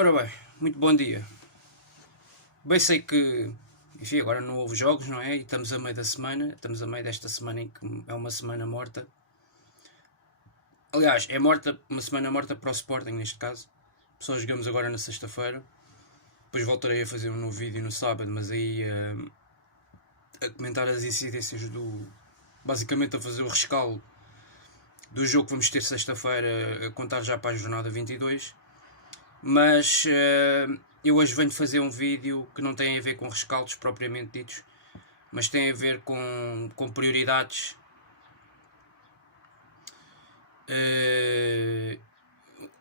Ora bem, muito bom dia. Bem sei que, enfim, agora não houve jogos, não é? E estamos a meio da semana, estamos a meio desta semana em que é uma semana morta. Aliás, é morta, uma semana morta para o Sporting neste caso. Só jogamos agora na sexta-feira. Depois voltarei a fazer um novo vídeo no sábado, mas aí a comentar as incidências do... Basicamente a fazer o rescaldo do jogo que vamos ter sexta-feira, a contar já para a jornada 22. Mas eu hoje venho fazer um vídeo que não tem a ver com rescaldos propriamente ditos, mas tem a ver com prioridades.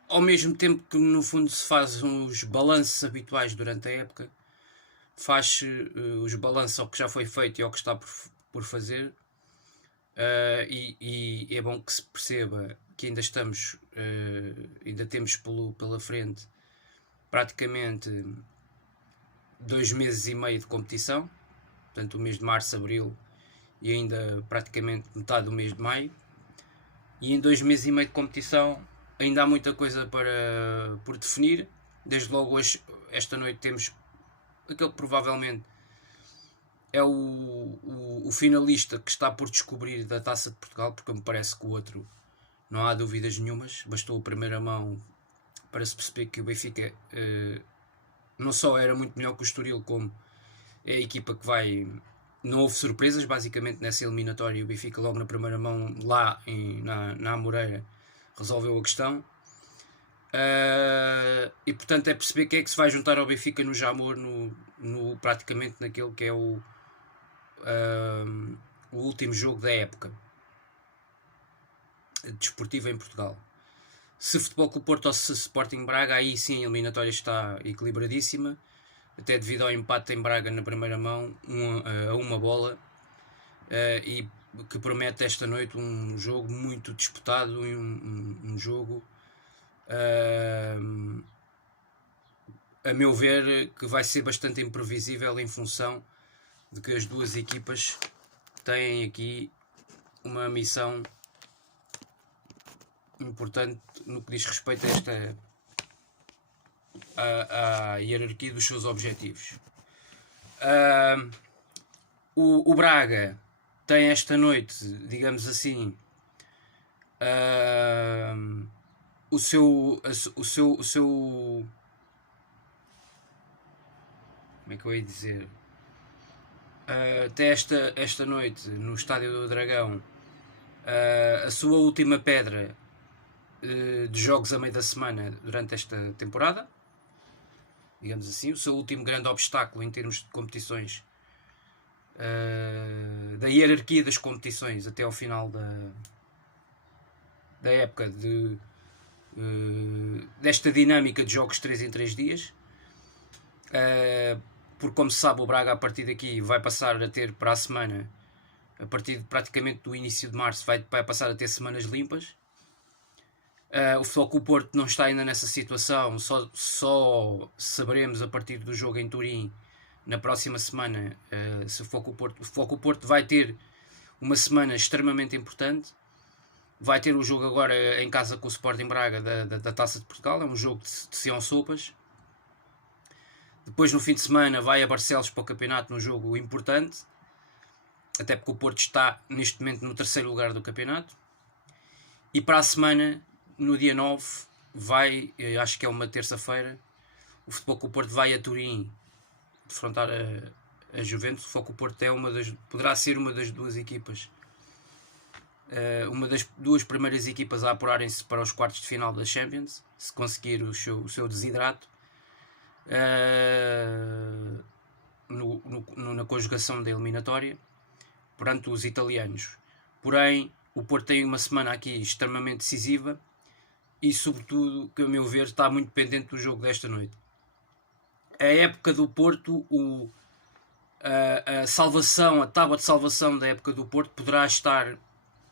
Ao mesmo tempo que no fundo se faz os balanços habituais durante a época, faz os balanços ao que já foi feito e ao que está por fazer, e é bom que se perceba que ainda estamos, ainda temos pela frente praticamente 2 meses e meio de competição, portanto o mês de março, abril e ainda praticamente metade do mês de maio, e em 2 meses e meio de competição ainda há muita coisa por definir. Desde logo hoje, esta noite, temos aquele que provavelmente é o finalista que está por descobrir da Taça de Portugal, porque me parece que o outro não há dúvidas nenhumas. Bastou a primeira mão para se perceber que o Benfica não só era muito melhor que o Estoril, como é a equipa que vai... Não houve surpresas, basicamente, nessa eliminatória. O Benfica logo na primeira mão, lá na Amoreira, resolveu a questão. E portanto é perceber quem é que se vai juntar ao Benfica no Jamor, praticamente naquele que é o último jogo da época desportiva em Portugal. Se Futebol Clube Porto ou se Sporting Braga, aí sim a eliminatória está equilibradíssima, até devido ao empate em Braga na primeira mão, a uma bola, e que promete esta noite um jogo muito disputado, um jogo, a meu ver, que vai ser bastante imprevisível em função de que as duas equipas têm aqui uma missão importante no que diz respeito a esta à hierarquia dos seus objetivos. O Braga tem esta noite, digamos assim, o seu como é que eu ia dizer, até esta noite no Estádio do Dragão, a sua última pedra de jogos a meio da semana durante esta temporada, digamos assim, o seu último grande obstáculo em termos de competições, da hierarquia das competições até ao final da época, desta dinâmica de jogos 3 em 3 dias, porque como se sabe o Braga a partir daqui vai passar a ter para a semana, a partir de praticamente do início de março, vai passar a ter semanas limpas. O Futebol Clube Porto não está ainda nessa situação, só saberemos a partir do jogo em Turim na próxima semana se o Futebol Clube Porto vai ter uma semana extremamente importante. Vai ter o jogo agora em casa com o Sporting Braga da Taça de Portugal, é um jogo de Sião Sopas. Depois no fim de semana vai a Barcelos para o campeonato, num jogo importante, até porque o Porto está neste momento no terceiro lugar do campeonato. E para a semana, no dia 9, vai, acho que é uma terça-feira, o Futebol Clube Porto vai a Turim defrontar a Juventus. O Futebol Clube Porto poderá ser uma das duas equipas, uma das duas primeiras equipas a apurarem-se para os quartos de final da Champions, se conseguir o seu desidrato, na conjugação da eliminatória perante os italianos. Porém, o Porto tem uma semana aqui extremamente decisiva e, sobretudo, que a meu ver, está muito dependente do jogo desta noite. A época do Porto, a salvação, a tábua de salvação da época do Porto poderá estar,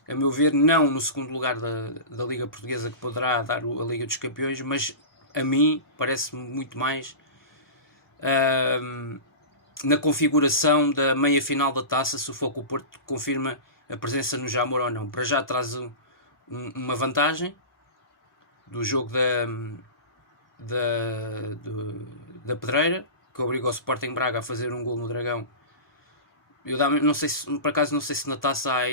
a meu ver, não no segundo lugar da Liga Portuguesa, que poderá dar a Liga dos Campeões, mas a mim parece-me muito mais na configuração da meia-final da Taça, se o Futebol Clube Porto confirma a presença no Jamor ou não. Para já traz uma vantagem do jogo da Pedreira, que obrigou o Sporting Braga a fazer um gol no Dragão. Eu não sei se, por acaso, não sei se na taça há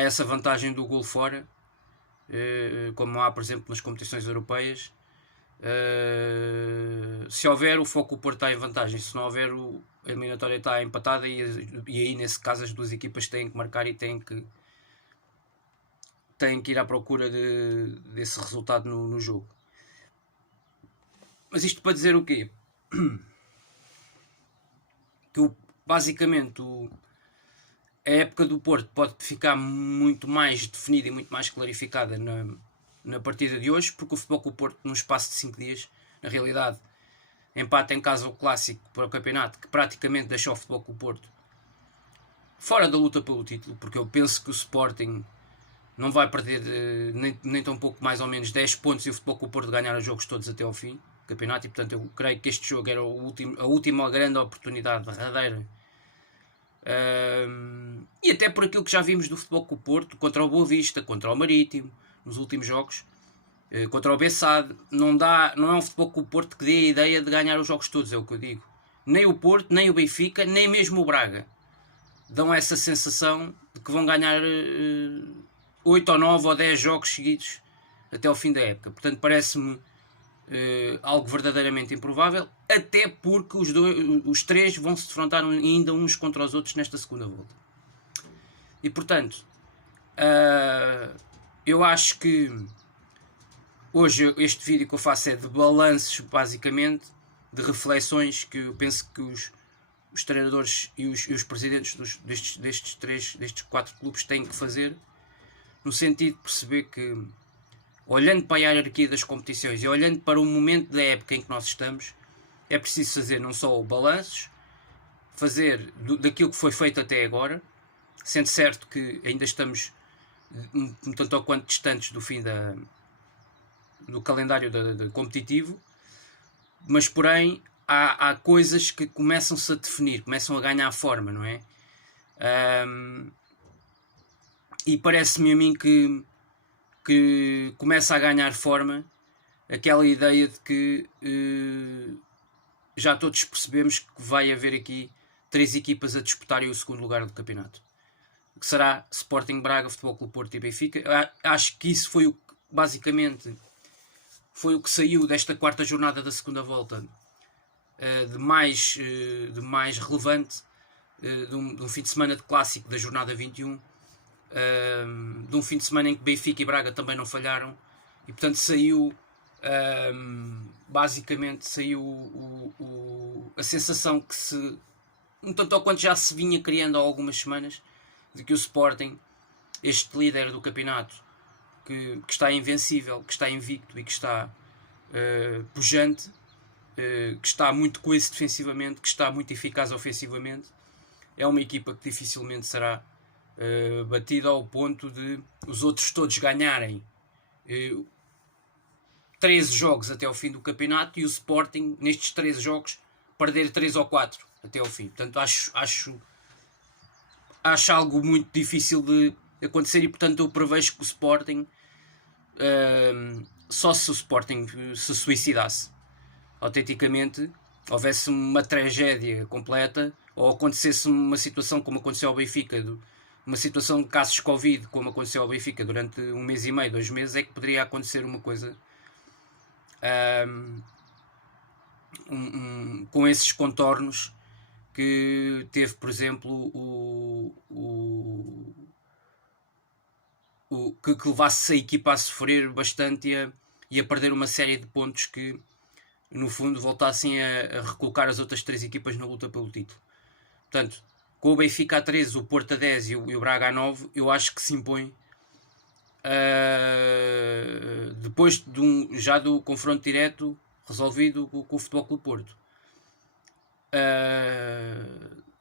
essa vantagem do gol fora, como há, por exemplo, nas competições europeias. Se houver, o Foco Porto está em vantagem. Se não houver, a eliminatória está empatada e aí, nesse caso, as duas equipas têm que marcar e têm que ir à procura desse resultado no jogo. Mas isto para dizer o quê? Que basicamente a época do Porto pode ficar muito mais definida e muito mais clarificada na partida de hoje, porque o Futebol Clube do Porto, num espaço de 5 dias, na realidade, empata em casa o clássico para o campeonato, que praticamente deixou o Futebol Clube do Porto fora da luta pelo título, porque eu penso que o Sporting não vai perder nem tão pouco, mais ou menos 10 pontos, e o Futebol Clube do Porto ganhar os jogos todos até ao fim do campeonato, e portanto eu creio que este jogo era a última grande oportunidade derradeira. E até por aquilo que já vimos do Futebol Clube do Porto contra o Boa Vista, contra o Marítimo, nos últimos jogos, contra o Bessade, não é um Futebol Clube do Porto que dê a ideia de ganhar os jogos todos, é o que eu digo. Nem o Porto, nem o Benfica, nem mesmo o Braga dão essa sensação de que vão ganhar 8 ou 9 ou 10 jogos seguidos até ao fim da época. Portanto, parece-me algo verdadeiramente improvável, até porque os três vão se defrontar ainda uns contra os outros nesta segunda volta. E portanto, eu acho que hoje este vídeo que eu faço é de balanços, basicamente, de reflexões que eu penso que os treinadores e os presidentes destes 4 clubes têm que fazer, no sentido de perceber que, olhando para a hierarquia das competições e olhando para o momento da época em que nós estamos, é preciso fazer não só balanços, fazer daquilo que foi feito até agora, sendo certo que ainda estamos um tanto ou quanto distantes do fim do calendário competitivo, mas porém há coisas que começam-se a definir, começam a ganhar forma, não é? E parece-me a mim que começa a ganhar forma aquela ideia de que já todos percebemos que vai haver aqui 3 equipas a disputarem o segundo lugar do campeonato, que será Sporting, Braga, Futebol Clube do Porto e Benfica. Acho que isso foi basicamente foi o que saiu desta 4ª jornada da segunda volta de mais relevante, de um fim de semana de clássico da jornada 21, de um fim de semana em que Benfica e Braga também não falharam, e portanto saiu basicamente a sensação que um tanto ou quanto já se vinha criando há algumas semanas, de que o Sporting, este líder do campeonato, que está invencível, que está invicto e que está pujante, que está muito coeso defensivamente, que está muito eficaz ofensivamente, é uma equipa que dificilmente será batida ao ponto de os outros todos ganharem 13 jogos até ao fim do campeonato e o Sporting, nestes 13 jogos, perder 3 ou 4 até ao fim. Portanto, acho algo muito difícil de acontecer, e portanto eu prevejo que o Sporting, só se o Sporting se suicidasse autenticamente, houvesse uma tragédia completa, ou acontecesse uma situação como aconteceu ao Benfica, uma situação de casos de Covid como aconteceu ao Benfica durante 1 mês e meio, 2 meses, é que poderia acontecer uma coisa com esses contornos que teve, por exemplo, que levasse a equipa a sofrer bastante e a perder uma série de pontos que, no fundo, voltassem a recolocar as outras 3 equipas na luta pelo título. Portanto, com o Benfica a 13, o Porto a 10 e o Braga a 9, eu acho que se impõe, depois já do confronto direto resolvido com o Futebol Clube do Porto,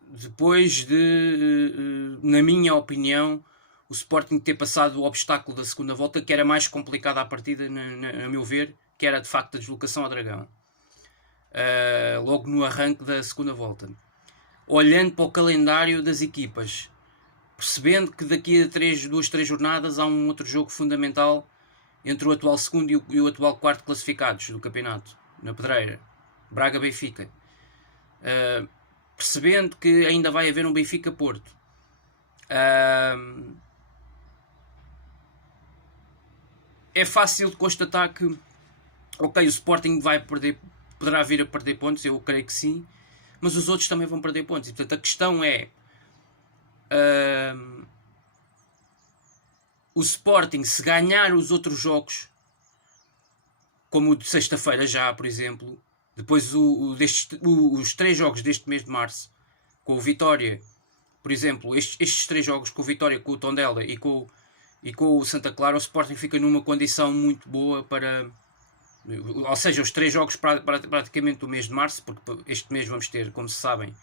depois de, na minha opinião, o Sporting ter passado o obstáculo da segunda volta, que era mais complicado à partida, a meu ver, que era de facto a deslocação ao Dragão, logo no arranque da segunda volta. Olhando para o calendário das equipas, percebendo que daqui a 2, 3 jornadas há um outro jogo fundamental entre o atual segundo e o atual quarto classificados do campeonato, na pedreira, Braga-Benfica. Percebendo que ainda vai haver um Benfica-Porto. É fácil de constatar que, ok, o Sporting poderá vir a perder pontos, eu creio que sim, mas os outros também vão perder pontos. E, portanto, a questão é o Sporting, se ganhar os outros jogos, como o de sexta-feira já, por exemplo, depois os 3 jogos deste mês de março, com o Vitória, por exemplo, estes 3 jogos com o Vitória, com o Tondela e com o Santa Clara, o Sporting fica numa condição muito boa para... Ou seja, os 3 jogos praticamente do mês de março, porque este mês vamos ter, como se sabem,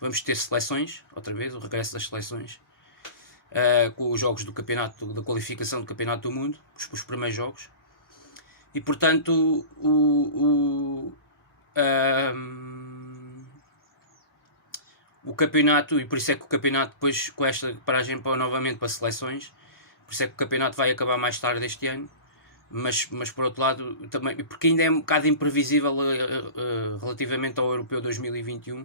vamos ter seleções, outra vez, o regresso das seleções, com os jogos do campeonato, da qualificação do Campeonato do Mundo, os primeiros jogos. E, portanto, o campeonato, e por isso é que o campeonato, depois com esta paragem novamente para seleções, por isso é que o campeonato vai acabar mais tarde este ano, mas por outro lado, também, porque ainda é um bocado imprevisível relativamente ao Europeu 2021,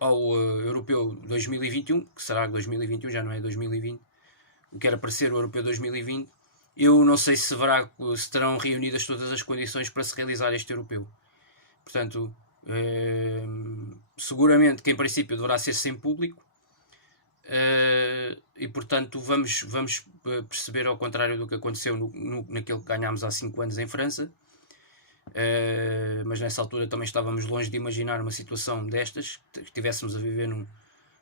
ao Europeu 2021, que será 2021, já não é 2020, o que era para ser o Europeu 2020, eu não sei se terão reunidas todas as condições para se realizar este Europeu. Portanto, seguramente que em princípio deverá ser sem público, e portanto vamos perceber ao contrário do que aconteceu naquele que ganhámos há 5 anos em França, mas nessa altura também estávamos longe de imaginar uma situação destas, que estivéssemos a viver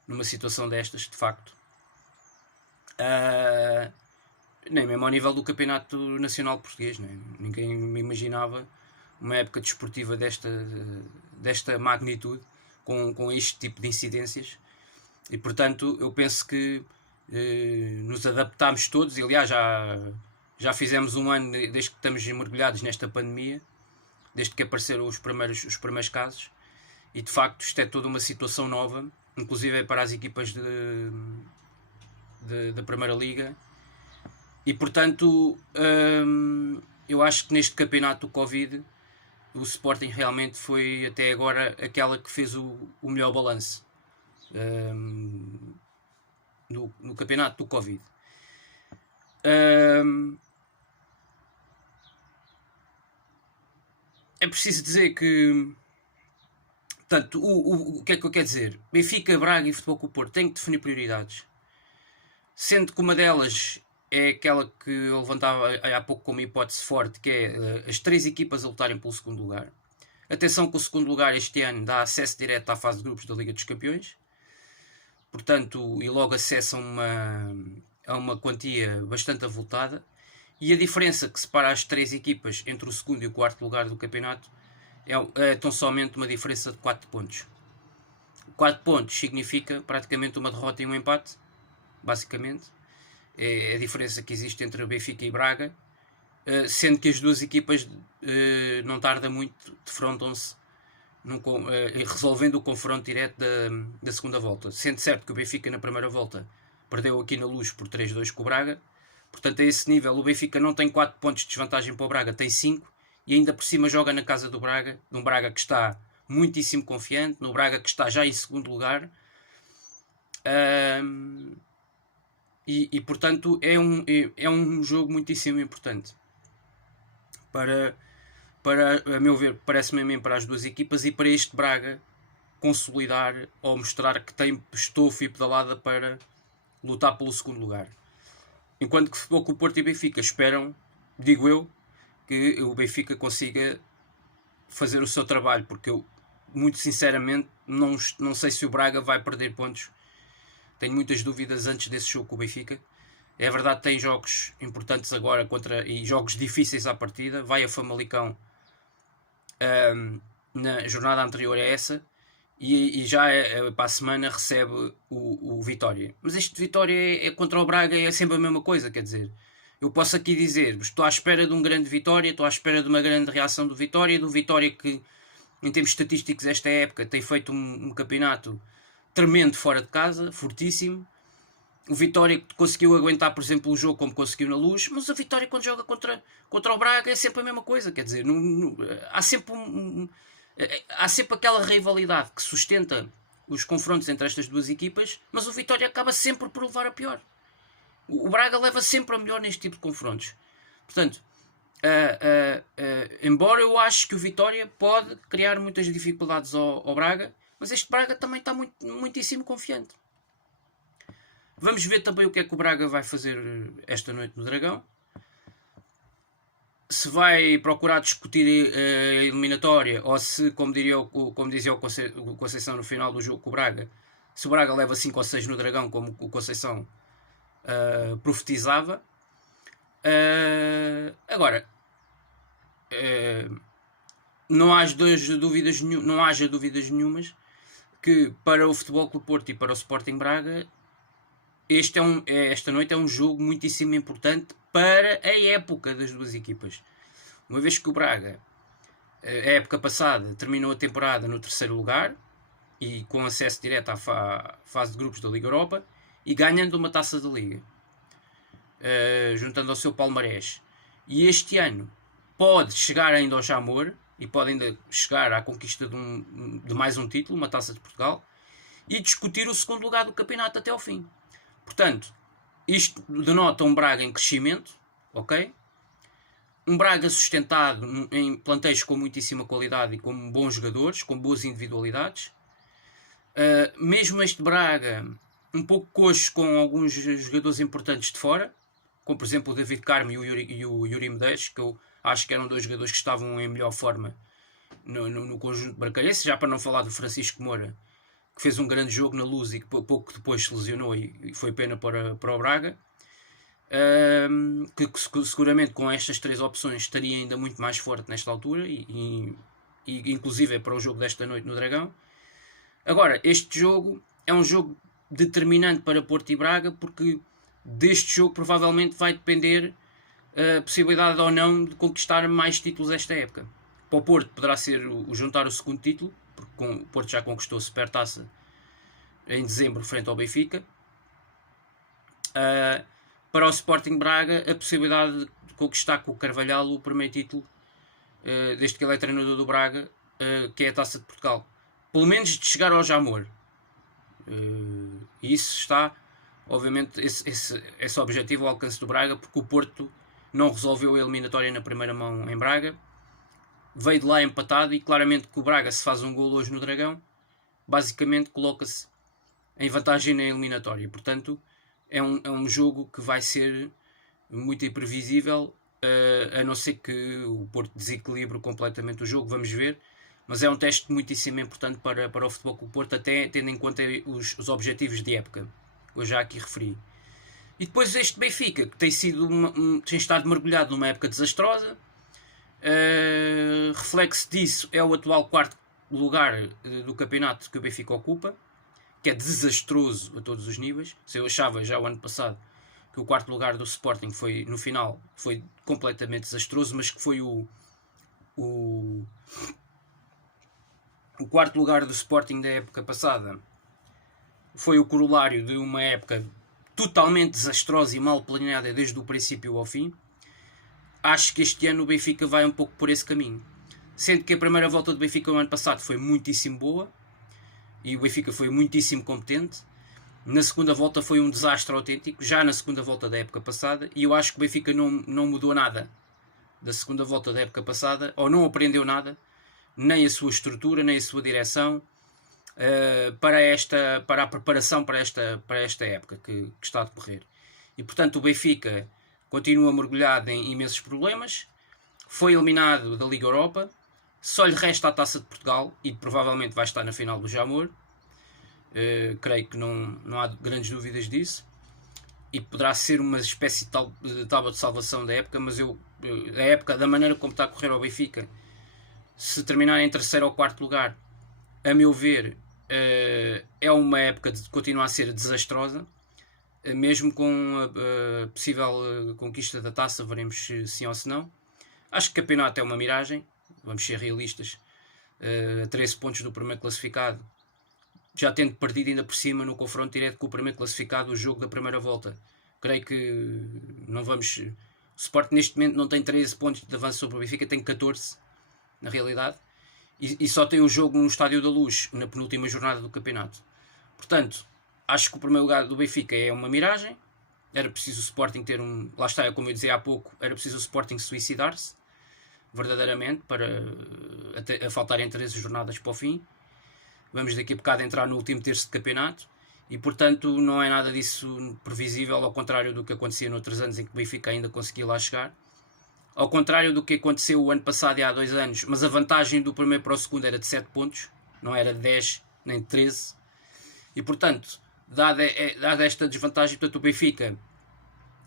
numa situação destas, de facto, nem mesmo ao nível do Campeonato Nacional Português, né? Ninguém me imaginava uma época desportiva desta magnitude, com este tipo de incidências. E portanto eu penso que nos adaptámos todos, e aliás já fizemos um ano desde que estamos mergulhados nesta pandemia, desde que apareceram os primeiros casos, e de facto isto é toda uma situação nova, inclusive para as equipas da Primeira Liga, e portanto eu acho que neste campeonato do Covid o Sporting realmente foi até agora aquela que fez o melhor balanço no campeonato do Covid. É preciso dizer que, portanto, o que é que eu quero dizer? Benfica, Braga e Futebol Clube do Porto têm que definir prioridades, sendo que uma delas é aquela que eu levantava há pouco como hipótese forte, que é as 3 equipas a lutarem pelo segundo lugar. Atenção que o segundo lugar este ano dá acesso direto à fase de grupos da Liga dos Campeões, portanto, e logo acesso a uma quantia bastante avultada, e a diferença que separa as 3 equipas entre o segundo e o quarto lugar do campeonato é tão somente uma diferença de 4 pontos. 4 pontos significa praticamente uma derrota e um empate, basicamente. É a diferença que existe entre Benfica e Braga, sendo que as duas equipas não tarda muito, defrontam-se resolvendo o confronto direto da segunda volta. Sendo certo que o Benfica na primeira volta perdeu aqui na Luz por 3-2 com o Braga, portanto a esse nível o Benfica não tem 4 pontos de desvantagem para o Braga, tem 5, e ainda por cima joga na casa do Braga, num Braga que está muitíssimo confiante, no Braga que está já em segundo lugar, e portanto é um jogo muitíssimo importante para, a meu ver, parece-me mesmo para as duas equipas, e para este Braga consolidar ou mostrar que tem estofo e pedalada para lutar pelo segundo lugar. Enquanto que Futebol Clube do Porto e Benfica esperam, digo eu, que o Benfica consiga fazer o seu trabalho, porque eu, muito sinceramente, não sei se o Braga vai perder pontos. Tenho muitas dúvidas antes desse jogo com o Benfica. É verdade que tem jogos importantes agora e jogos difíceis à partida. Vai a Famalicão na jornada anterior a essa, e já para a semana recebe o Vitória. Mas este Vitória contra o Braga é sempre a mesma coisa, quer dizer, eu posso aqui dizer, estou à espera de um grande Vitória, estou à espera de uma grande reação do Vitória que, em termos estatísticos, esta época tem feito um campeonato tremendo fora de casa, fortíssimo, O Vitória conseguiu aguentar, por exemplo, o jogo como conseguiu na Luz, mas o Vitória, quando joga contra o Braga, é sempre a mesma coisa. Quer dizer, há sempre há sempre aquela rivalidade que sustenta os confrontos entre estas duas equipas, mas o Vitória acaba sempre por levar a pior. O Braga leva sempre a melhor neste tipo de confrontos. Portanto, embora eu acho que o Vitória pode criar muitas dificuldades ao Braga, mas este Braga também está muitíssimo confiante. Vamos ver também o que é que o Braga vai fazer esta noite no Dragão. Se vai procurar discutir a eliminatória ou se, como dizia o Conceição no final do jogo com o Braga, se o Braga leva 5 ou 6 no Dragão, como o Conceição profetizava. Agora, não haja dúvidas nenhumas que para o Futebol Clube Porto e para o Sporting Braga esta noite é um jogo muitíssimo importante para a época das duas equipas. Uma vez que o Braga, a época passada, terminou a temporada no 3º lugar e com acesso direto à fase de grupos da Liga Europa e ganhando uma taça da Liga, juntando ao seu palmarés. E este ano pode chegar ainda ao Jamor e pode ainda chegar à conquista de mais um título, uma taça de Portugal, e discutir o 2º lugar do campeonato até ao fim. Portanto, isto denota um Braga em crescimento, ok? Um Braga sustentado em plantéis com muitíssima qualidade e com bons jogadores, com boas individualidades. Mesmo este Braga, um pouco coxo com alguns jogadores importantes de fora, como por exemplo o David Carmo e o Yuri Medeiros, que eu acho que eram 2 jogadores que estavam em melhor forma no conjunto bracarense, já para não falar do Francisco Moura, que fez um grande jogo na Luz e que pouco depois se lesionou e foi pena para o Braga, que seguramente com estas 3 opções estaria ainda muito mais forte nesta altura e inclusive para o jogo desta noite no Dragão. Agora, este jogo é um jogo determinante para Porto e Braga, porque deste jogo provavelmente vai depender a possibilidade ou não de conquistar mais títulos esta época. Para o Porto poderá ser juntar o 2º título, porque o Porto já conquistou a Supertaça em dezembro frente ao Benfica. Para o Sporting Braga, a possibilidade de conquistar com o Carvalhal o primeiro título, desde que ele é treinador do Braga, que é a Taça de Portugal. Pelo menos de chegar ao Jamor. E isso está, obviamente, esse objetivo ao alcance do Braga, porque o Porto não resolveu a eliminatória na primeira mão em Braga. Veio de lá empatado e claramente que o Braga, se faz um gol hoje no Dragão, basicamente coloca-se em vantagem na eliminatória. Portanto, é um jogo que vai ser muito imprevisível, a não ser que o Porto desequilibre completamente o jogo, vamos ver. Mas é um teste muitíssimo importante para o Futebol Clube Porto, até tendo em conta os objetivos de época, que eu já aqui referi. E depois este Benfica, que tem estado mergulhado numa época desastrosa. Reflexo disso é o atual 4º lugar do campeonato que o Benfica ocupa, que é desastroso a todos os níveis. Se eu achava já o ano passado que o 4º lugar do Sporting no final foi completamente desastroso, mas que foi o 4º lugar do Sporting da época passada foi o corolário de uma época totalmente desastrosa e mal planeada desde o princípio ao fim. Acho que este ano o Benfica vai um pouco por esse caminho. Sendo que a primeira volta do Benfica no ano passado foi muitíssimo boa e o Benfica foi muitíssimo competente. Na segunda volta foi um desastre autêntico, já na segunda volta da época passada, e eu acho que o Benfica não mudou nada da segunda volta da época passada, ou não aprendeu nada, nem a sua estrutura, nem a sua direção, para a preparação para esta época que está a decorrer. E portanto o Benfica continua mergulhado em imensos problemas, foi eliminado da Liga Europa, só lhe resta a Taça de Portugal e provavelmente vai estar na final do Jamor. Creio que não há grandes dúvidas disso, e poderá ser uma espécie de tábua de salvação da época, mas a época, da maneira como está a correr ao Benfica, se terminar em 3º ou 4º lugar, a meu ver, é uma época de continuar a ser desastrosa. Mesmo com a possível conquista da taça, veremos se sim ou se não. Acho que o campeonato é uma miragem, vamos ser realistas. A 13 pontos do primeiro classificado, já tendo perdido ainda por cima no confronto direto com o primeiro classificado do jogo da primeira volta. Creio que não vamos... O Sporting neste momento não tem 13 pontos de avanço sobre o Benfica, tem 14 na realidade, e só tem o jogo no Estádio da Luz na penúltima jornada do campeonato. Portanto, acho que o primeiro lugar do Benfica é uma miragem. Era preciso o Sporting ter um... Lá está, como eu dizia há pouco, era preciso o Sporting suicidar-se verdadeiramente para a faltarem 13 jornadas para o fim. Vamos daqui a bocado entrar no último terço de campeonato e, portanto, não é nada disso previsível, ao contrário do que acontecia noutros anos em que o Benfica ainda conseguia lá chegar. Ao contrário do que aconteceu o ano passado e há 2 anos, mas a vantagem do primeiro para o segundo era de 7 pontos, não era de 10 nem de 13. E, portanto, dada esta desvantagem, portanto, o Benfica,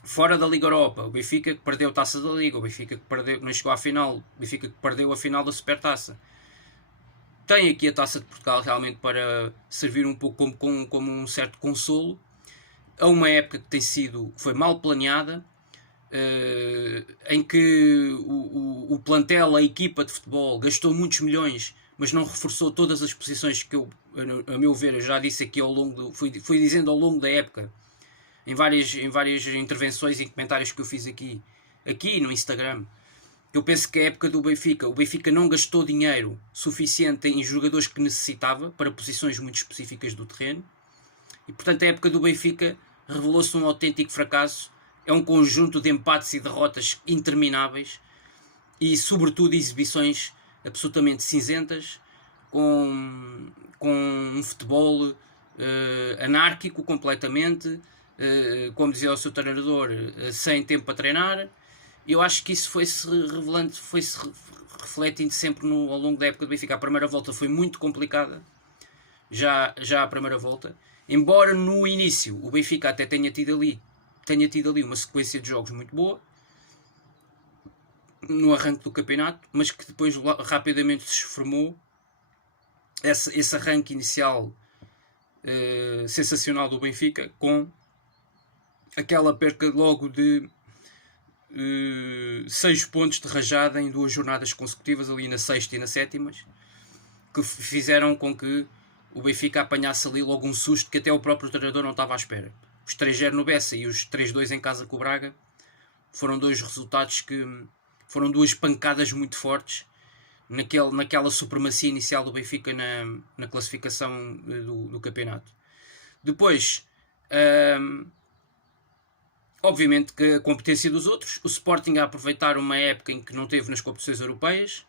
fora da Liga Europa, o Benfica que perdeu a Taça da Liga, o Benfica que não chegou à final, o Benfica que perdeu a final da Supertaça, tem aqui a Taça de Portugal realmente para servir um pouco como um certo consolo a uma época que foi mal planeada, em que o plantel, a equipa de futebol, gastou muitos milhões, mas não reforçou todas as posições que a meu ver, eu já disse aqui ao longo fui dizendo ao longo da época, em várias intervenções e comentários que eu fiz aqui no Instagram. Eu penso que a época do Benfica, o Benfica não gastou dinheiro suficiente em jogadores que necessitava para posições muito específicas do terreno, e portanto a época do Benfica revelou-se um autêntico fracasso. É um conjunto de empates e derrotas intermináveis e sobretudo exibições absolutamente cinzentas, com um futebol anárquico completamente, como dizia o seu treinador, sem tempo para treinar. Eu acho que isso foi-se revelando, foi-se refletindo sempre ao longo da época do Benfica. A primeira volta foi muito complicada, já a primeira volta, embora no início o Benfica até tenha tido ali uma sequência de jogos muito boa no arranque do campeonato, mas que depois rapidamente se esformou esse arranque inicial sensacional do Benfica, com aquela perca logo de 6 pontos de rajada em 2 jornadas consecutivas, ali na 6ª e na 7ª, que fizeram com que o Benfica apanhasse ali logo um susto que até o próprio treinador não estava à espera. Os 3-0 no Bessa e os 3-2 em casa com o Braga foram 2 resultados que foram 2 pancadas muito fortes naquela supremacia inicial do Benfica na classificação do campeonato. Depois, obviamente que a competência dos outros, o Sporting a aproveitar uma época em que não teve nas competições europeias.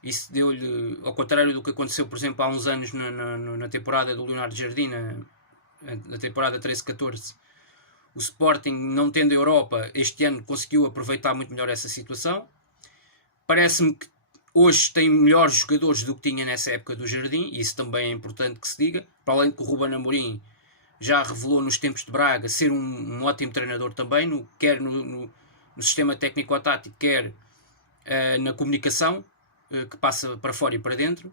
Isso deu-lhe, ao contrário do que aconteceu, por exemplo, há uns anos na temporada do Leonardo Jardim, na temporada 13-14, o Sporting, não tendo a Europa, este ano conseguiu aproveitar muito melhor essa situação. Parece-me que hoje tem melhores jogadores do que tinha nessa época do Jardim, e isso também é importante que se diga, para além de que o Ruben Amorim já revelou nos tempos de Braga ser um ótimo treinador também, quer no sistema técnico-tático, quer na comunicação, que passa para fora e para dentro.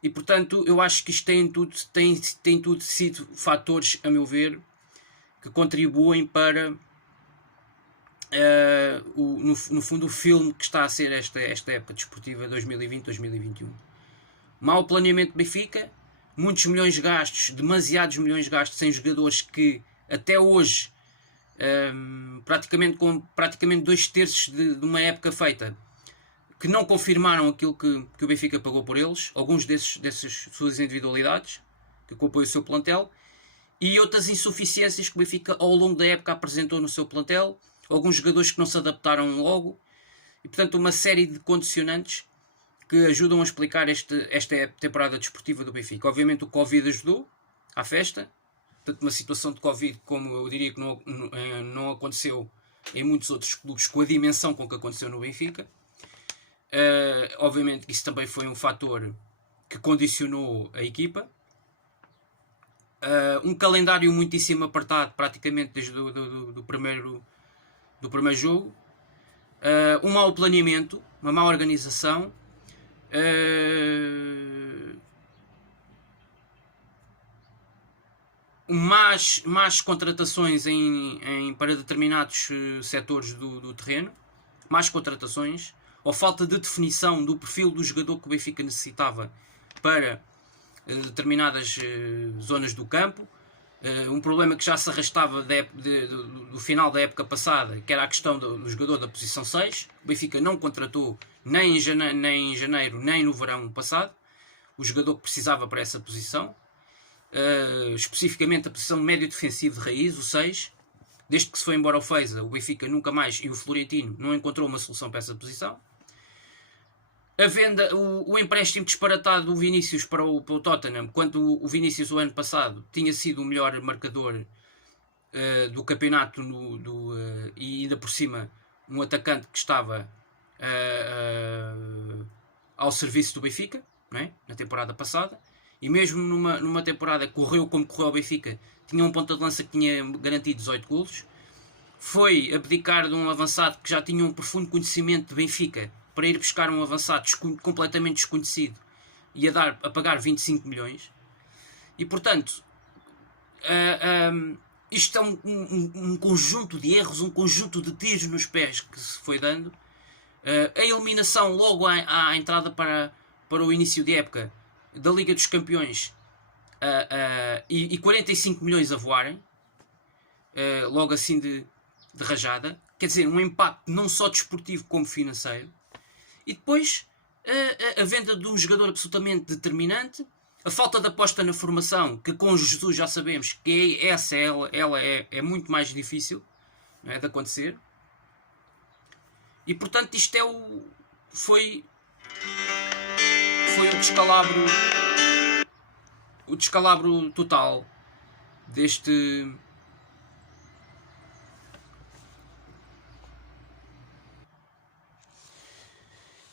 E portanto eu acho que isto tem tudo sido fatores, a meu ver, que contribuem para no fundo o filme que está a ser esta época desportiva 2020-2021. Mau planeamento do Benfica, muitos milhões gastos, demasiados milhões gastos em jogadores que até hoje, praticamente 2/3 de uma época feita, que não confirmaram aquilo que o Benfica pagou por eles, alguns dessas suas individualidades, que compõem o seu plantel, e outras insuficiências que o Benfica ao longo da época apresentou no seu plantel, alguns jogadores que não se adaptaram logo, e portanto uma série de condicionantes que ajudam a explicar esta temporada desportiva do Benfica. Obviamente o Covid ajudou à festa, portanto uma situação de Covid, como eu diria que não aconteceu em muitos outros clubes com a dimensão com que aconteceu no Benfica. Obviamente isso também foi um fator que condicionou a equipa. Um calendário muitíssimo apertado, praticamente desde do primeiro jogo. Um mau planeamento, uma má organização. Más contratações para determinados setores do terreno. Más contratações, ou falta de definição do perfil do jogador que o Benfica necessitava para determinadas zonas do campo. Um problema que já se arrastava do final da época passada, que era a questão do jogador da posição 6. O Benfica não contratou nem em janeiro, nem no verão passado o jogador que precisava para essa posição. Especificamente a posição de médio defensivo de raiz, o 6. Desde que se foi embora o Feiza, o Benfica nunca mais, e o Florentino, não encontrou uma solução para essa posição. A venda, o empréstimo disparatado do Vinícius para o Tottenham, quando o Vinícius o ano passado tinha sido o melhor marcador do campeonato e ainda por cima um atacante que estava ao serviço do Benfica, não é? Na temporada passada, e mesmo numa temporada que correu como correu ao Benfica, tinha um ponta de lança que tinha garantido 18 golos, foi abdicar de um avançado que já tinha um profundo conhecimento de Benfica para ir buscar um avançado completamente desconhecido e a pagar 25 milhões. E portanto, isto é um conjunto de erros, um conjunto de tiros nos pés que se foi dando. A eliminação logo à entrada para o início de época da Liga dos Campeões e 45 milhões a voarem, logo assim de rajada. Quer dizer, um impacto não só desportivo como financeiro. E depois a venda de um jogador absolutamente determinante, a falta de aposta na formação, que com Jesus já sabemos que ela é muito mais difícil, não é, de acontecer. E portanto isto foi o descalabro total deste.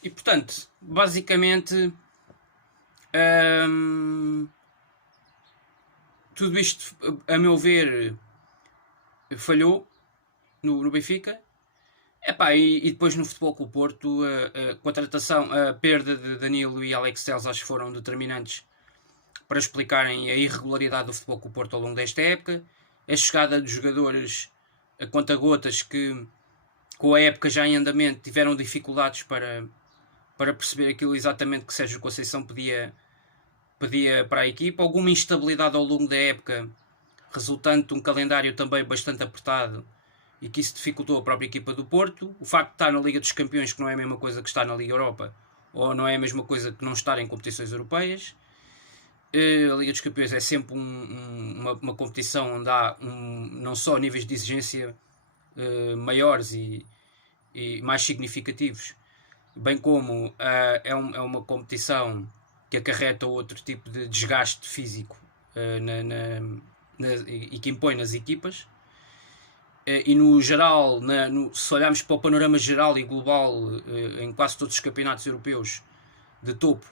E portanto, basicamente, tudo isto, a meu ver, falhou no Benfica. E depois no Futebol Clube Porto, a contratação, a perda de Danilo e Alex Telles acho que foram determinantes para explicarem a irregularidade do Futebol Clube Porto ao longo desta época. A chegada de jogadores a conta-gotas que, com a época já em andamento, tiveram dificuldades para perceber aquilo exatamente que Sérgio Conceição pedia para a equipa. Alguma instabilidade ao longo da época, resultante de um calendário também bastante apertado, e que isso dificultou a própria equipa do Porto. O facto de estar na Liga dos Campeões, que não é a mesma coisa que estar na Liga Europa, ou não é a mesma coisa que não estar em competições europeias. A Liga dos Campeões é sempre uma competição onde há não só níveis de exigência maiores e mais significativos, bem como é uma competição que acarreta outro tipo de desgaste físico e que impõe nas equipas. E no geral, se olharmos para o panorama geral e global, em quase todos os campeonatos europeus de topo,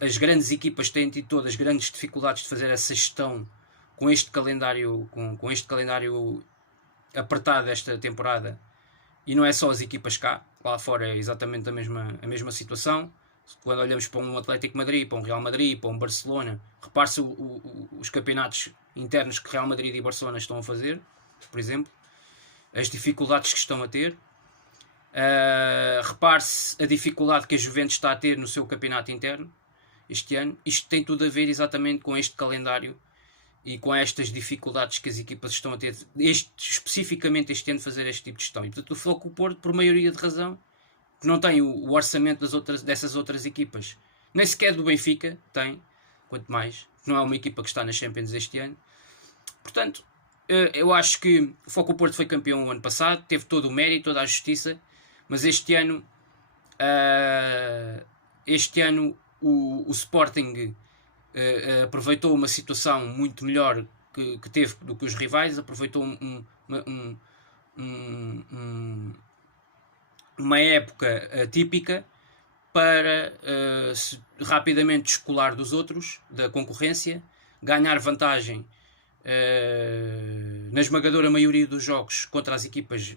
as grandes equipas têm tido todas grandes dificuldades de fazer essa gestão com este calendário, com este calendário apertado desta temporada. E não é só as equipas cá, lá fora é exatamente a mesma situação. Quando olhamos para um Atlético Madrid, para um Real Madrid, para um Barcelona, repare-se os campeonatos internos que Real Madrid e Barcelona estão a fazer, por exemplo, as dificuldades que estão a ter. Repare-se a dificuldade que a Juventus está a ter no seu campeonato interno este ano. Isto tem tudo a ver exatamente com este calendário e com estas dificuldades que as equipas estão a ter, especificamente este ano, fazer este tipo de gestão. E portanto o Futebol Clube Porto, por maioria de razão, que não tem o orçamento dessas outras equipas, nem sequer do Benfica tem, quanto mais, não é uma equipa que está na Champions este ano. Portanto, eu acho que o Futebol Clube Porto foi campeão o ano passado, teve todo o mérito, toda a justiça, mas este ano o Sporting aproveitou uma situação muito melhor que teve do que os rivais, aproveitou uma época atípica para se rapidamente descolar dos outros, da concorrência, ganhar vantagem na esmagadora maioria dos jogos contra as equipas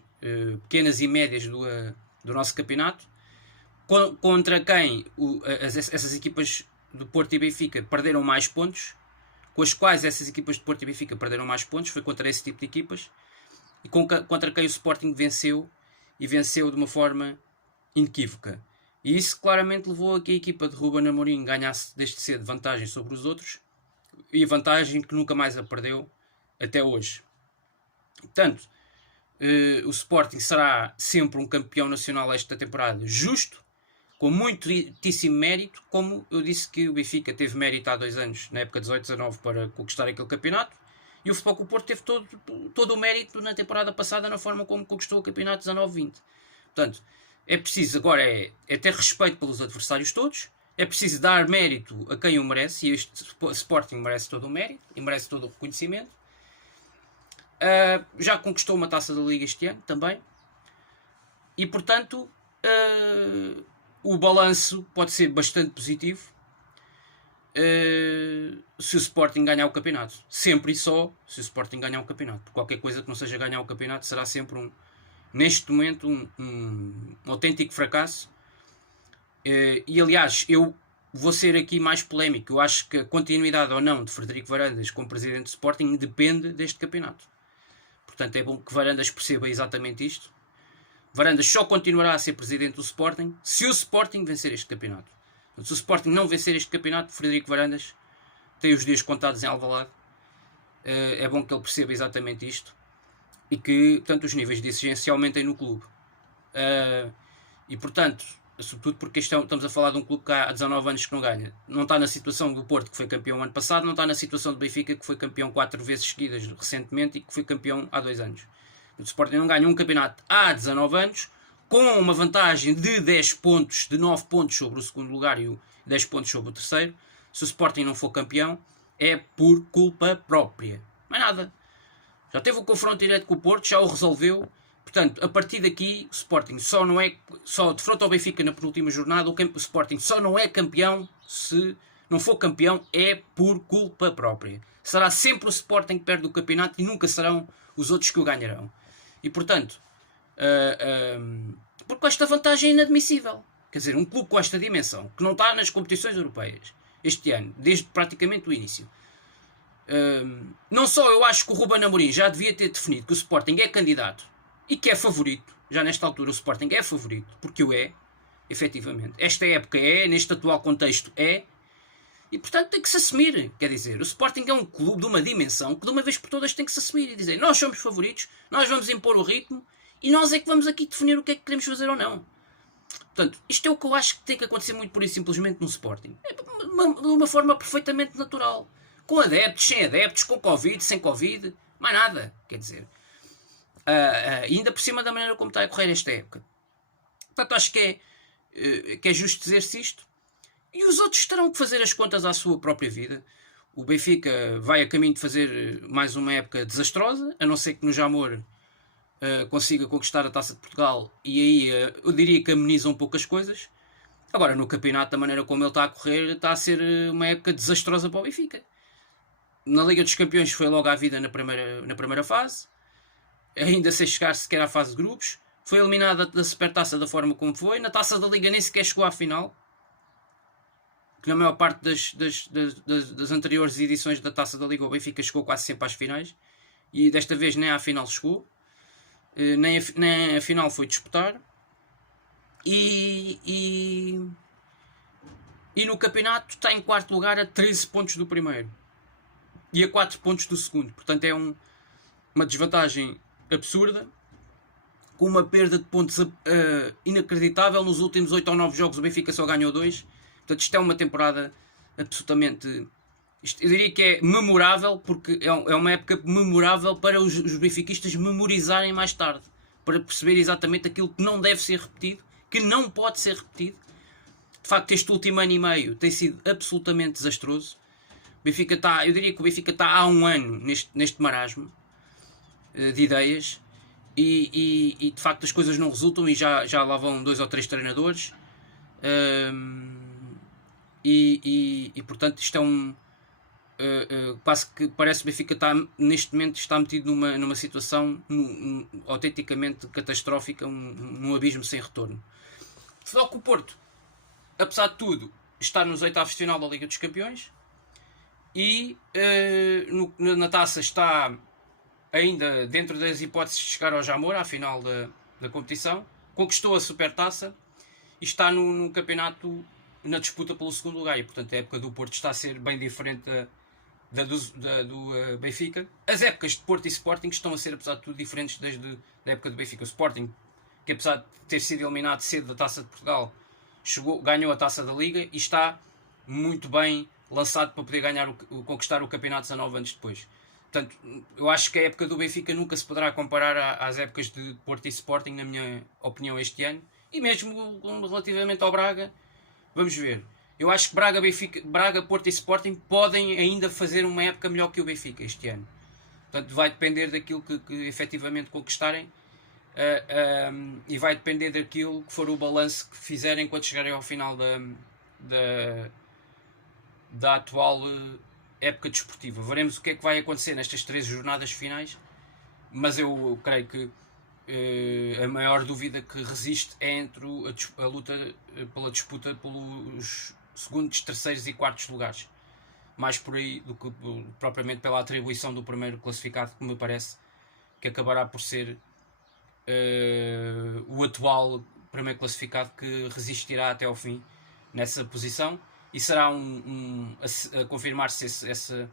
pequenas e médias do nosso campeonato, contra quem essas equipas do Porto e Benfica perderam mais pontos, com as quais essas equipas de Porto e Benfica perderam mais pontos, foi contra esse tipo de equipas, e contra quem o Sporting venceu, e venceu de uma forma inequívoca. E isso claramente levou a que a equipa de Ruben Amorim ganhasse desde cedo vantagem sobre os outros, e vantagem que nunca mais a perdeu até hoje. Portanto, o Sporting será sempre um campeão nacional esta temporada justo, com muitíssimo mérito, como eu disse que o Benfica teve mérito há 2 anos, na época 18-19, para conquistar aquele campeonato, e o Futebol Clube do Porto teve todo o mérito na temporada passada na forma como conquistou o campeonato 19-20. Portanto, é preciso agora é ter respeito pelos adversários todos, é preciso dar mérito a quem o merece, e este Sporting merece todo o mérito e merece todo o reconhecimento. Já conquistou uma taça da Liga este ano também, e portanto o balanço pode ser bastante positivo se o Sporting ganhar o campeonato. Sempre e só se o Sporting ganhar o campeonato. Por qualquer coisa que não seja ganhar o campeonato será sempre neste momento um autêntico fracasso. E aliás, eu vou ser aqui mais polémico. Eu acho que a continuidade ou não de Frederico Varandas como presidente do Sporting depende deste campeonato. Portanto, é bom que Varandas perceba exatamente isto. Varandas só continuará a ser presidente do Sporting se o Sporting vencer este campeonato. Portanto, se o Sporting não vencer este campeonato, Frederico Varandas tem os dias contados em Alvalade. É bom que ele perceba exatamente isto e que, portanto, os níveis de exigência aumentem no clube. E, portanto, sobretudo porque estamos a falar de um clube que há 19 anos que não ganha. Não está na situação do Porto, que foi campeão ano passado, não está na situação do Benfica, que foi campeão 4 vezes seguidas recentemente e que foi campeão há 2 anos. O Sporting não ganha um campeonato há 19 anos, com uma vantagem de 10 pontos, de 9 pontos sobre o segundo lugar e 10 pontos sobre o terceiro. Se o Sporting não for campeão, é por culpa própria. Mais nada. Já teve o confronto direto com o Porto, já o resolveu. Portanto, a partir daqui, o Sporting só defronta ao Benfica na penúltima jornada. O Sporting só não é campeão se não for campeão, é por culpa própria. Será sempre o Sporting que perde o campeonato e nunca serão os outros que o ganharão. E portanto, porque esta vantagem é inadmissível. Quer dizer, um clube com esta dimensão, que não está nas competições europeias este ano, desde praticamente o início. Não só eu acho que o Ruben Amorim já devia ter definido que o Sporting é candidato e que é favorito. Já nesta altura o Sporting é favorito, porque o é, efetivamente. Esta época neste atual contexto é. E portanto tem que se assumir. Quer dizer, o Sporting é um clube de uma dimensão que de uma vez por todas tem que se assumir e dizer: nós somos favoritos, nós vamos impor o ritmo e nós é que vamos aqui definir o que é que queremos fazer ou não. Portanto, isto é o que eu acho que tem que acontecer muito pura e simplesmente no Sporting. É de uma forma perfeitamente natural. Com adeptos, sem adeptos, com Covid, sem Covid, mais nada. Quer dizer, ainda por cima da maneira como está a correr esta época. Portanto, acho que é justo dizer-se isto. E os outros terão que fazer as contas à sua própria vida. O Benfica vai a caminho de fazer mais uma época desastrosa, a não ser que no Jamor consiga conquistar a Taça de Portugal, e aí eu diria que ameniza um pouco as coisas. Agora, no campeonato, da maneira como ele está a correr, está a ser uma época desastrosa para o Benfica. Na Liga dos Campeões foi logo à vida na primeira fase, ainda sem chegar sequer à fase de grupos. Foi eliminada da Supertaça da forma como foi. Na Taça da Liga nem sequer chegou à final, que na maior parte das anteriores edições da Taça da Liga o Benfica chegou quase sempre às finais, e desta vez nem à final chegou, nem a final foi disputar. E no campeonato está em quarto lugar a 13 pontos do primeiro e a 4 pontos do segundo. Portanto é uma desvantagem absurda, com uma perda de pontos inacreditável. Nos últimos 8 ou 9 jogos o Benfica só ganhou 2. Portanto, isto é uma temporada absolutamente... eu diria que é memorável, porque é uma época memorável para os benfiquistas memorizarem mais tarde, para perceber exatamente aquilo que não deve ser repetido, que não pode ser repetido. De facto, este último ano e meio tem sido absolutamente desastroso. Eu diria que o Benfica está há um ano neste marasmo de ideias, e de facto as coisas não resultam, e já lá vão 2 ou 3 treinadores. E portanto isto é parece que o Benfica neste momento está metido numa situação autenticamente catastrófica, num abismo sem retorno. Só que o Porto, apesar de tudo, está nos oitavos de final da Liga dos Campeões, e na taça está ainda dentro das hipóteses de chegar ao Jamor, à final da competição. Conquistou a Supertaça e está no campeonato na disputa pelo segundo lugar. E portanto a época do Porto está a ser bem diferente do Benfica. As épocas de Porto e Sporting estão a ser, apesar de tudo, diferentes desde a época do Benfica. O Sporting, que apesar de ter sido eliminado cedo da Taça de Portugal, ganhou a Taça da Liga e está muito bem lançado para poder conquistar o campeonato 19 anos depois. Portanto, eu acho que a época do Benfica nunca se poderá comparar às épocas de Porto e Sporting, na minha opinião, este ano. E mesmo relativamente ao Braga, vamos ver. Eu acho que Braga, Porto e Sporting podem ainda fazer uma época melhor que o Benfica este ano. Portanto, vai depender daquilo que efetivamente conquistarem e vai depender daquilo que for o balanço que fizerem quando chegarem ao final da atual época desportiva. Veremos o que é que vai acontecer nestas 13 jornadas finais, mas eu creio que a maior dúvida que resiste é entre a luta pela disputa pelos segundos, terceiros e quartos lugares. Mais por aí do que propriamente pela atribuição do primeiro classificado, que me parece que acabará por ser o atual primeiro classificado que resistirá até ao fim nessa posição, e será a confirmar-se essa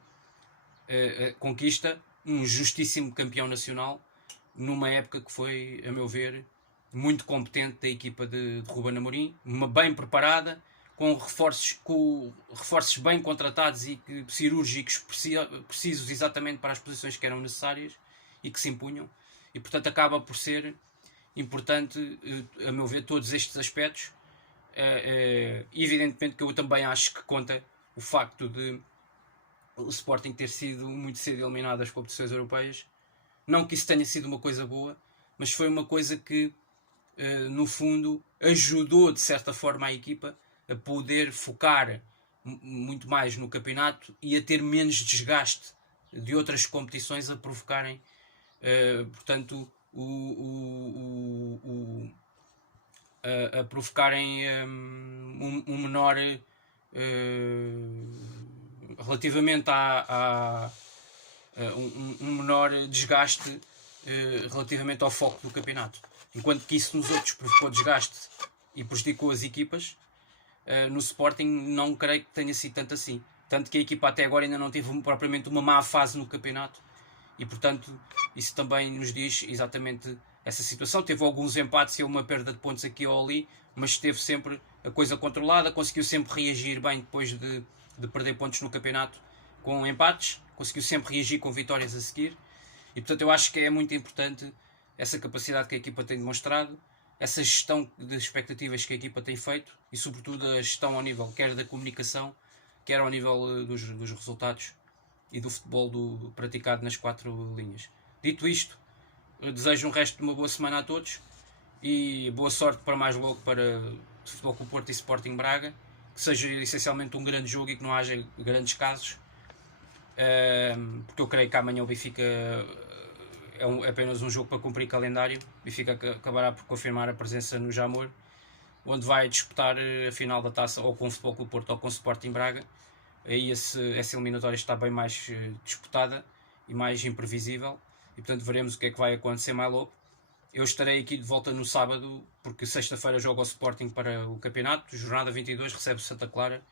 conquista, um justíssimo campeão nacional, numa época que foi, a meu ver, muito competente da equipa de Ruben Amorim, bem preparada, com reforços bem contratados e cirúrgicos precisos exatamente para as posições que eram necessárias e que se impunham, e portanto acaba por ser importante, a meu ver, todos estes aspectos. Evidentemente que eu também acho que conta o facto de o Sporting ter sido muito cedo eliminado das competições europeias. Não que isso tenha sido uma coisa boa, mas foi uma coisa que no fundo ajudou de certa forma a equipa a poder focar muito mais no campeonato e a ter menos desgaste de outras competições a provocarem portanto a provocarem um menor relativamente um menor desgaste relativamente ao foco do campeonato. Enquanto que isso nos outros provocou desgaste e prejudicou as equipas, no Sporting não creio que tenha sido tanto assim. Tanto que a equipa até agora ainda não teve propriamente uma má fase no campeonato e portanto isso também nos diz exatamente essa situação. Teve alguns empates e uma perda de pontos aqui ou ali, mas esteve sempre a coisa controlada, conseguiu sempre reagir bem depois de perder pontos no campeonato com empates, conseguiu sempre reagir com vitórias a seguir, e portanto eu acho que é muito importante essa capacidade que a equipa tem demonstrado, essa gestão de expectativas que a equipa tem feito e sobretudo a gestão ao nível quer da comunicação, quer ao nível dos resultados e do futebol praticado nas 4 linhas. Dito isto, eu desejo um resto de uma boa semana a todos e boa sorte para mais logo para Futebol Clube Porto e Sporting Braga, que seja essencialmente um grande jogo e que não haja grandes casos, porque eu creio que amanhã o Benfica é apenas um jogo para cumprir calendário. O Benfica acabará por confirmar a presença no Jamor, onde vai disputar a final da taça ou com o Futebol Clube Porto ou com o Sporting Braga. Aí essa eliminatória está bem mais disputada e mais imprevisível, e portanto veremos o que é que vai acontecer mais logo. Eu estarei aqui de volta no sábado, porque sexta-feira jogo ao Sporting para o campeonato. Jornada 22 recebe o Santa Clara,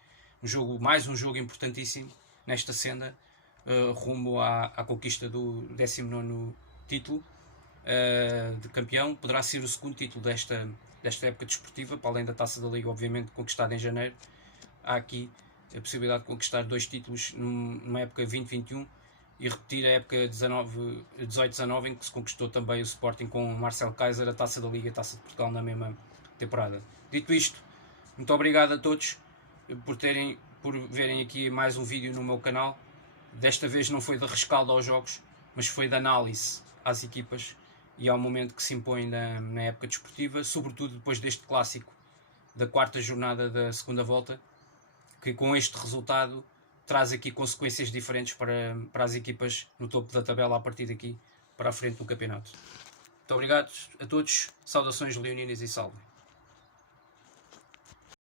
mais um jogo importantíssimo nesta senda, rumo à conquista do 19º título de campeão. Poderá ser o segundo título desta época desportiva, para além da Taça da Liga, obviamente, conquistada em janeiro. Há aqui a possibilidade de conquistar 2 títulos numa época 2021 e repetir a época 18-19, em que se conquistou também o Sporting com o Marcelo Kaiser, a Taça da Liga e a Taça de Portugal na mesma temporada. Dito isto, muito obrigado a todos por verem aqui mais um vídeo no meu canal. Desta vez não foi de rescaldo aos jogos, mas foi de análise às equipas e ao momento que se impõe na época desportiva, sobretudo depois deste clássico da 4ª jornada da segunda volta, que com este resultado traz aqui consequências diferentes para as equipas no topo da tabela a partir daqui para a frente do campeonato. Muito obrigado a todos, saudações leoninas e salve.